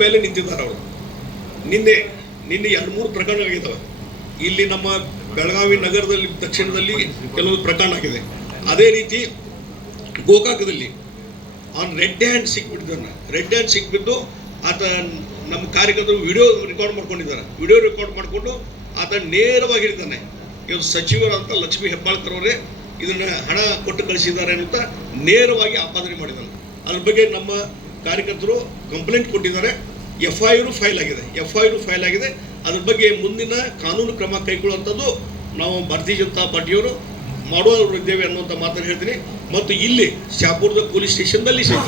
ಮೇಲೆ ನಿಂತಿದ್ದಾರೆ ಅವರು. ನಿನ್ನೆ ನಿನ್ನೆ ಎರಡು ಮೂರು ಪ್ರಕರಣ ಆಗಿದ್ದಾವೆ. ಇಲ್ಲಿ ನಮ್ಮ ಬೆಳಗಾವಿ ನಗರದಲ್ಲಿ, ದಕ್ಷಿಣದಲ್ಲಿ ಕೆಲವೊಂದು ಪ್ರಕರಣ ಆಗಿದೆ. ಅದೇ ರೀತಿ ಗೋಕಾಕದಲ್ಲಿ ಅವ್ನು ರೆಡ್ ಹ್ಯಾಂಡ್ ಸಿಕ್ಬಿಟ್ಟಿದ್ದಾನೆ. ರೆಡ್ ಹ್ಯಾಂಡ್ ಸಿಕ್ಬಿದ್ದು ಆತ ನಮ್ಮ ಕಾರ್ಯಕರ್ತರು ವಿಡಿಯೋ ರೆಕಾರ್ಡ್ ಮಾಡ್ಕೊಂಡಿದ್ದಾರೆ. ವಿಡಿಯೋ ರೆಕಾರ್ಡ್ ಮಾಡಿಕೊಂಡು ಆತ ನೇರವಾಗಿ ಇವರು ಸಚಿವರಂತ ಲಕ್ಷ್ಮೀ ಹೆಬ್ಬಾಳ್ಕರ್ ಅವರೇ ಇದನ್ನ ಹಣ ಕೊಟ್ಟು ಕಳಿಸಿದ್ದಾರೆ ಅಂತ ನೇರವಾಗಿ ಆಪಾದನೆ ಮಾಡಿದ್ದಾನೆ ಅದ್ರ ಬಗ್ಗೆ ನಮ್ಮ ಕಾರ್ಯಕರ್ತರು ಕಂಪ್ಲೇಂಟ್ ಕೊಟ್ಟಿದ್ದಾರೆ. ಎಫ್ ಐ ಆರ್ ಫೈಲ್ ಆಗಿದೆ. ಎಫ್ ಐ ಆರ್ ಫೈಲ್ ಆಗಿದೆ. ಅದ್ರ ಬಗ್ಗೆ ಮುಂದಿನ ಕಾನೂನು ಕ್ರಮ ಕೈಗೊಳ್ಳುವಂಥದ್ದು ನಾವು ಭಾರತೀಯ ಜನತಾ ಪಾರ್ಟಿಯವರು ಮಾಡುವವರಿದ್ದೇವೆ ಅನ್ನುವಂಥ ಮಾತನ್ನು ಹೇಳ್ತೀನಿ. ಮತ್ತು ಇಲ್ಲಿ ಶಾಪುರದ ಪೊಲೀಸ್ ಸ್ಟೇಷನ್ದಲ್ಲಿ ಸಹ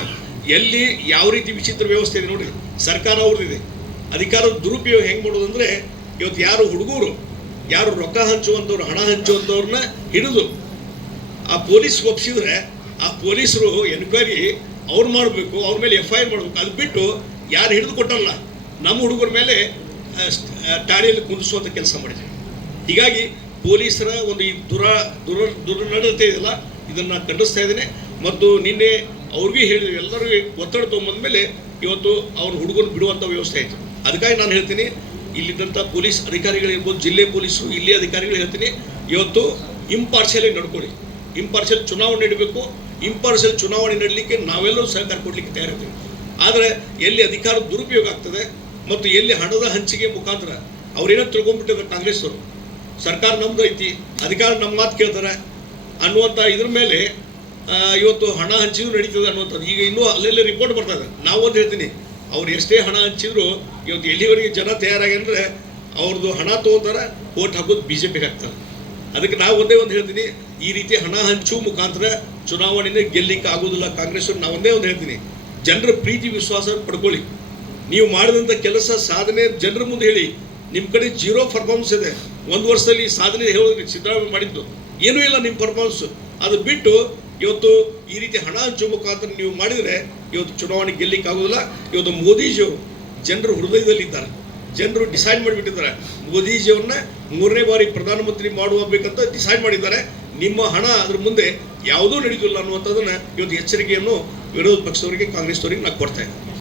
ಎಲ್ಲಿ ಯಾವ ರೀತಿ ವಿಚಿತ್ರ ವ್ಯವಸ್ಥೆ ಇದೆ ನೋಡಿ ಸರ್ಕಾರ ಅವ್ರದ್ದಿದೆ. ಅಧಿಕಾರದ ದುರುಪಯೋಗ ಹೆಂಗೆ ಮಾಡೋದಂದ್ರೆ ಇವತ್ತು ಯಾರು ಹುಡುಗರು, ಯಾರು ರೊಕ್ಕ ಹಂಚುವಂಥವ್ರು, ಹಣ ಹಂಚುವಂಥವ್ರನ್ನ ಹಿಡಿದು ಆ ಪೊಲೀಸ್ ಒಪ್ಸಿದ್ರೆ ಆ ಪೊಲೀಸರು ಎನ್ಕ್ವೈರಿ ಅವ್ರು ಮಾಡಬೇಕು, ಅವ್ರ ಮೇಲೆ ಎಫ್ ಐ ಆರ್ ಮಾಡಬೇಕು, ಅದು ಬಿಟ್ಟು ಯಾರು ಹಿಡಿದು ಕೊಟ್ಟಲ್ಲ, ನಮ್ಮ ಹುಡುಗರ ಮೇಲೆ ಠಾಣೆಯಲ್ಲಿ ಕುಂದಿಸುವಂಥ ಕೆಲಸ ಮಾಡಿದ್ದೀವಿ ಹೀಗಾಗಿ ಪೊಲೀಸರ ಒಂದು ಈ ದುರ ದುರ, ದುರ್ನಡತೆ ಇದೆಯಲ್ಲ, ಇದನ್ನು ಖಂಡಿಸ್ತಾ ಇದ್ದೇನೆ. ಮತ್ತು ನಿನ್ನೆ ಅವ್ರಿಗೂ ಹೇಳಿದ್ವಿ ಎಲ್ಲರಿಗೂ ಒತ್ತಡ ತೊಗೊಂಬಂದ್ಮೇಲೆ ಇವತ್ತು ಅವ್ರ ಹುಡುಗರು ಬಿಡುವಂಥ ವ್ಯವಸ್ಥೆ ಆಯಿತು. ಅದಕ್ಕಾಗಿ ನಾನು ಹೇಳ್ತೀನಿ ಇಲ್ಲಿದ್ದಂಥ ಪೊಲೀಸ್ ಅಧಿಕಾರಿಗಳಿರ್ಬೋದು ಜಿಲ್ಲೆ ಪೊಲೀಸರು ಇಲ್ಲಿ ಅಧಿಕಾರಿಗಳು ಹೇಳ್ತೀನಿ, ಇವತ್ತು ಇಂಪಾರ್ಷಿಯಲಿ ನಡ್ಕೊಳ್ಳಿ. ಇಂಪಾರ್ಷಿಯಲ್ ಚುನಾವಣೆ ನಡೀಬೇಕು, ಇಂಪಾರ್ಷಿಯಲ್ ಚುನಾವಣೆ ನಡಲಿಕ್ಕೆ ನಾವೆಲ್ಲರೂ ಸಹಕಾರ ಕೊಡಲಿಕ್ಕೆ ತಯಾರಿದ್ದೇವೆ ಆದರೆ ಎಲ್ಲಿ ಅಧಿಕಾರ ದುರುಪಯೋಗ ಆಗ್ತದೆ ಮತ್ತು ಎಲ್ಲಿ ಹಣದ ಹಂಚಿಕೆ ಮುಖಾಂತರ ಅವ್ರೇನೋ ತಿಳ್ಕೊಂಡ್ಬಿಟ್ಟಿದ್ದಾರೆ ಕಾಂಗ್ರೆಸ್ಸವರು. ಸರ್ಕಾರ ನಮ್ದು ಐತಿ, ಅಧಿಕಾರ ನಮ್ಮ ಮಾತು ಕೇಳ್ತಾರೆ ಅನ್ನುವಂಥ ಇದ್ರ ಮೇಲೆ ಇವತ್ತು ಹಣ ಹಂಚಿದ್ರು ನಡೀತದೆ ಅನ್ನುವಂಥದ್ದು. ಈಗ ಇನ್ನೂ ಅಲ್ಲೆಲ್ಲ ರಿಪೋರ್ಟ್ ಬರ್ತಾ ನಾವು ಒಂದು ಹೇಳ್ತೀನಿ, ಅವ್ರು ಎಷ್ಟೇ ಹಣ ಹಂಚಿದ್ರು ಇವತ್ತು ಎಲ್ಲಿವರೆಗೆ ಜನ ತಯಾರಾಗ್ಯಂದ್ರೆ ಅವ್ರದ್ದು ಹಣ ತೊಗೋತಾರೆ ಓಟ್ ಹಾಕೋದು ಬಿ ಜೆ ಪಿಗೆ ಹಾಕ್ತಾರೆ. ಅದಕ್ಕೆ ನಾವು ಒಂದೇ ಒಂದು ಹೇಳ್ತೀನಿ, ಈ ರೀತಿ ಹಣ ಹಂಚು ಮುಖಾಂತರ ಚುನಾವಣೆನೇ ಗೆಲ್ಲಿಕ್ಕೆ ಆಗೋದಿಲ್ಲ ಕಾಂಗ್ರೆಸ್ ನಾವು ಒಂದೇ ಒಂದು ಹೇಳ್ತೀನಿ. ಜನರ ಪ್ರೀತಿ ವಿಶ್ವಾಸ ಪಡ್ಕೊಳ್ಳಿ. ನೀವು ಮಾಡಿದಂಥ ಕೆಲಸ, ಸಾಧನೆ ಜನರ ಮುಂದೆ ಹೇಳಿ. ನಿಮ್ಮ ಕಡೆ ಜೀರೋ ಪರ್ಫಾರ್ಮೆನ್ಸ್ ಇದೆ. ಒಂದು ವರ್ಷದಲ್ಲಿ ಸಾಧನೆ ಹೇಳೋದ್ರಿ ಸಿದ್ದರಾಮಯ್ಯ ಮಾಡಿದ್ದು. ಏನೂ ಇಲ್ಲ ನಿಮ್ಮ ಪರ್ಫಾರ್ಮೆನ್ಸ್ ಅದು ಬಿಟ್ಟು ಇವತ್ತು ಈ ರೀತಿ ಹಣ ಹಂಚುವ ಮುಖಾಂತರ ನೀವು ಮಾಡಿದರೆ ಇವತ್ತು ಚುನಾವಣೆ ಗೆಲ್ಲಿಕ್ಕೆ ಆಗೋದಿಲ್ಲ ಇವತ್ತು ಮೋದಿಜಿಯವರು ಜನರ ಹೃದಯದಲ್ಲಿದ್ದಾರೆ. ಜನರು ಡಿಸೈಡ್ ಮಾಡಿಬಿಟ್ಟಿದ್ದಾರೆ. ಮೋದಿಜಿಯವ್ರನ್ನ ಮೂರನೇ ಬಾರಿ ಪ್ರಧಾನಮಂತ್ರಿ ಮಾಡುವಬೇಕಂತ ಡಿಸೈಡ್ ಮಾಡಿದ್ದಾರೆ. ನಿಮ್ಮ ಹಣ ಅದ್ರ ಮುಂದೆ ಯಾವುದೂ ನಡೀತಿಲ್ಲ ಅನ್ನುವಂಥದ್ದನ್ನ ಇವತ್ತು ಎಚ್ಚರಿಕೆಯನ್ನು ವಿರೋಧ ಪಕ್ಷದವರಿಗೆ ಕಾಂಗ್ರೆಸ್ನವರಿಗೆ ನಾವು ಕೊಡ್ತಾ ಇದ್ದೀನಿ